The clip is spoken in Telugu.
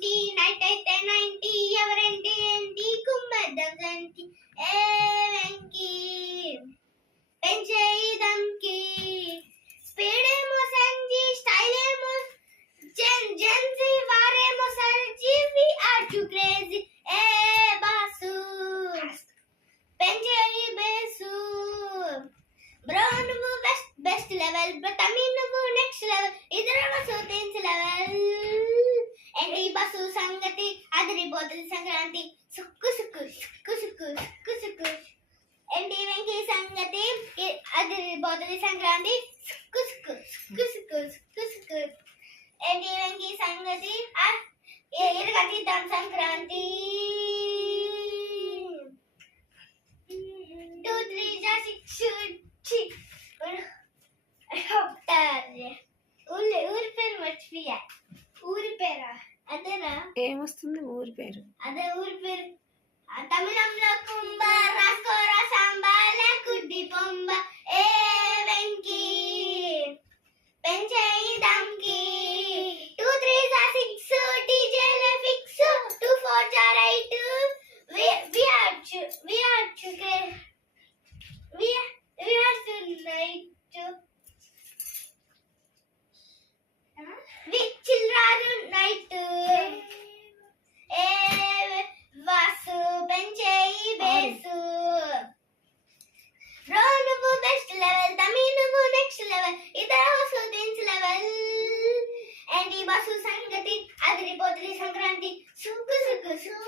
ఏంటి నైట్ అయితే 90 ఎవరేంటి ఏంటి కుమ్మద్దం సంకి ఏ వెంకి పెంచేయి దమ్కి స్పీడ్ ఏమో సంజీ స్టైల్ ఏమో జెన్జీ వారేమో సర్జీ వి ఆర్ టు క్రేజీ ఏ బాసు పెంచేయి బేసు బ్రో నువ్వు బెస్ట్ లెవెల్ తమి నువ్వు నెక్స్ట్ లెవెల్ ఇద్దరు సోతించు లెవెల్ ఏంటి బస్సు సంగతి అదిరిపోతుంది సంక్రాంతి సుక్కు సుక్కు సుక్కు సుక్కు సుక్కు సుక్కు ఏంటి వెంకీ సంగతి అదిరిపోతుంది సంక్రాంతి సుక్కు సుక్కు సుక్కు సుక్కు సుక్కు సుక్కు ఏంటి వెంకీ సంగతి ఎరగదిద్దాం సంక్రాంతి 2 3 6 ఊరి పేరు మర్చిపోయా ఊరి పేరా అదేరా ఏమొస్తుంది ఊరి పేరు అదే ఊరి పేరు తమిళంలో కుంభ రాసుకోరా సాంబాల కుడ్డి పొంబ ఏ వెంకి పెంచేయి దమ్కి 2 3 6 డీజేల fix 2 4 8 we are tonight we children night ఏ వాసు పెంచేయి బేసు బ్రో నువ్వు బెస్ట్ లెవెల్ తమి నువ్వు నెక్స్ట్ లెవెల్ ఇద్దరు సోతించు లెవెల్ ఏంటి బస్సు సంగతి అదిరిపోతుంది సంక్రాంతి సుక్కు సుక్కు సుక్కు